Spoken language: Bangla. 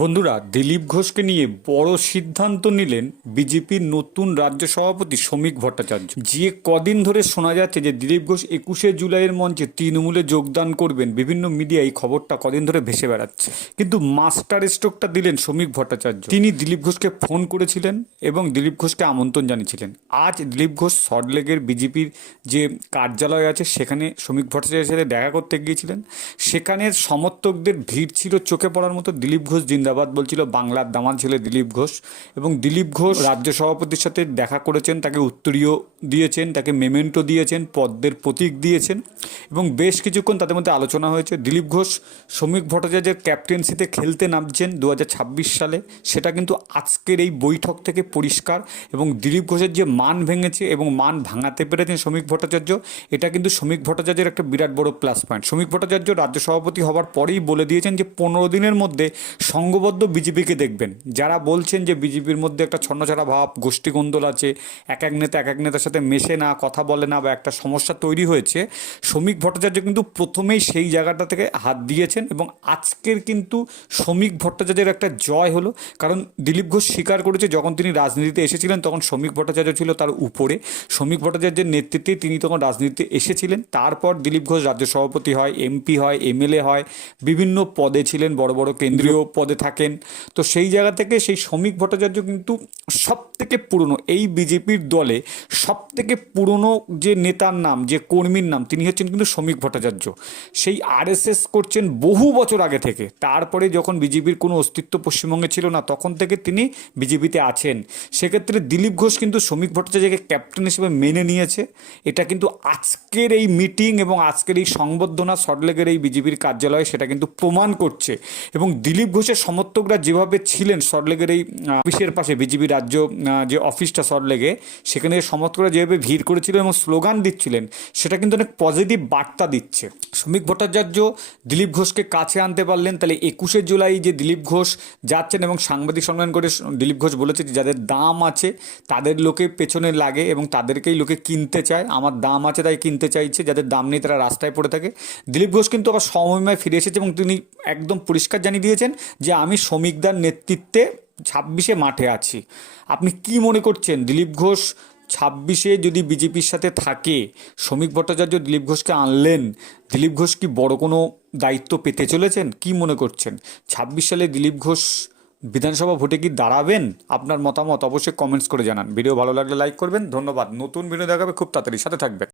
বন্ধুরা, দিলীপ ঘোষকে নিয়ে বড় সিদ্ধান্ত নিলেন বিজেপির নতুন রাজ্য সভাপতি শ্রমিক ভট্টাচার্য। যে কদিন ধরে শোনা যাচ্ছে যে দিলীপ ঘোষ একুশে জুলাইয়ের মঞ্চে তৃণমূলে যোগদান করবেন, বিভিন্ন মিডিয়ায় এই খবরটা কদিন ধরে ভেসে বেড়াচ্ছে। কিন্তু মাস্টার স্ট্রোকটা দিলেন শ্রমিক ভট্টাচার্য। তিনি দিলীপ ঘোষকে ফোন করেছিলেন এবং দিলীপ ঘোষকে আমন্ত্রণ জানিয়েছিলেন। আজ দিলীপ ঘোষ সল্টলেকের বিজেপির যে কার্যালয় আছে, সেখানে শ্রমিক ভট্টাচার্যের সাথে দেখা করতে গিয়েছিলেন। সেখানে সমর্থকদের ভিড় ছিল চোখে পড়ার মতো দিলীপ ঘোষ জিন্দাবাদ বলছিল বাংলার দামাল ছিল দিলীপ ঘোষ এবং দিলীপ ঘোষ রাজ্য সভাপতির সাথে দেখা করেছেন, তাকে উত্তরীয় দিয়েছেন, তাকে মেমেন্টো দিয়েছেন পদ্মের প্রতীক দিয়েছেন এবং বেশ কিছুক্ষণ তাদের মধ্যে আলোচনা হয়েছে। দিলীপ ঘোষ শ্রমিক ভট্টাচার্যের ক্যাপ্টেন্সিতে খেলতে নামছেন দু হাজার ছাব্বিশ সালে। সেটা কিন্তু আজকের এই বৈঠক থেকে পরিষ্কার এবং দিলীপ ঘোষের যে মান ভেঙেছে এবং মান ভাঙাতে পেরেছেন শ্রমিক ভট্টাচার্য, এটা কিন্তু শ্রমিক ভট্টাচার্যের একটা বিরাট বড় প্লাস পয়েন্ট শ্রমিক ভট্টাচার্য রাজ্য সভাপতি হওয়ার পরেই বলে দিয়েছেন যে পনেরো দিনের মধ্যে সংঘবদ্ধ বিজেপিকে দেখবেন। যারা বলছেন যে বিজেপির মধ্যে একটা ছন্নছাড়া ভাব গোষ্ঠী গোন্দল আছে, এক এক নেতা এক এক নেতার সাথে মেশে না, কথা বলে না বা একটা সমস্যা তৈরি হয়েছে, শ্রমিক ভট্টাচার্য কিন্তু প্রথমেই সেই জায়গাটা থেকে হাত দিয়েছেন এবং আজকের কিন্তু শ্রমিক ভট্টাচার্যের একটা জয় হলো। কারণ দিলীপ ঘোষ স্বীকার করেছে, যখন তিনি রাজনীতিতে এসেছিলেন, তখন শ্রমিক ভট্টাচার্য ছিল তার উপরে। শ্রমিক ভট্টাচার্যের নেতৃত্বে তিনি তখন রাজনীতিতে এসেছিলেন। তারপর দিলীপ ঘোষ রাজ্য সভাপতি হয়, এমপি হয়, এমএলএ হয়, বিভিন্ন পদে ছিলেন, বড় বড় কেন্দ্রীয় পদে থাকেন। তো সেই জায়গা থেকে সেই শ্রমিক ভট্টাচার্য কিন্তু সব থেকে পুরনো এই বিজেপির দলে সব থেকে পুরনো যে নেতার নাম, যে কর্মীর নাম, তিনি হচ্ছেন কিন্তু শ্রমিক ভট্টাচার্য। সেই আরএসএস করছেন বহু বছর আগে থেকে। তারপরে যখন বিজেপির কোনো অস্তিত্ব পশ্চিমবঙ্গে ছিল না, তখন থেকে তিনি বিজেপিতে আছেন। সেক্ষেত্রে দিলীপ ঘোষ কিন্তু শ্রমিক ভট্টাচার্যকে ক্যাপ্টেন হিসেবে মেনে নিয়েছে। এটা কিন্তু আজকের এই মিটিং এবং আজকের এই সংবর্ধনা সল্টলেকের এই বিজেপির কার্যালয়ে সেটা কিন্তু প্রমাণ করছে। এবং দিলীপ ঘোষের সমর্থকরা যেভাবে ছিলেন সল্টলেকের এই অফিসের পাশে, বিজেপি রাজ্য যে অফিসটা সল্টলেকে সেখানে সমর্থকরা যেভাবে ভিড় করেছিল এবং স্লোগান দিচ্ছিলেন, সেটা কিন্তু অনেক পজিটিভ বার্তা দিচ্ছে। শ্রমিক ভট্টাচার্য দিলীপ ঘোষকে কাছে আনতে পারলেন। তাহলে একুশে জুলাই যে দিলীপ ঘোষ যাচ্ছেন এবং সাংবাদিক সম্মেলন করে দিলীপ ঘোষ বলেছে যে যাদের দাম আছে তাদের লোকে পেছনে লাগে এবং তাদেরকেই লোকে কিনতে চায়। আমার দাম আছে তাই কিনতে চাইছে, যাদের দাম নেই তারা রাস্তায় পড়ে থাকে। দিলীপ ঘোষ কিন্তু আবার সময় ফিরে এসেছে এবং তিনি একদম পরিষ্কার জানিয়ে দিয়েছেন যে আমি শ্রমিকদার নেতৃত্বে ছাব্বিশে মাঠে আছি। আপনি কি মনে করছেন দিলীপ ঘোষ ছাব্বিশে যদি বিজেপির সাথে থাকে, শ্রমিক ভট্টাচার্য দিলীপ ঘোষকে আনলেন, দিলীপ ঘোষ কি বড় কোনো দায়িত্ব পেতে চলেছেন? কি মনে করছেন? ছাব্বিশ সালে দিলীপ ঘোষ বিধানসভা ভোটে কি দাঁড়াবেন? আপনার মতামত অবশ্যই কমেন্টস করে জানান। ভিডিও ভালো লাগলে লাইক করবেন। ধন্যবাদ। নতুন ভিডিও দেখাবে খুব তাড়াতাড়ি। সাথে থাকবেন।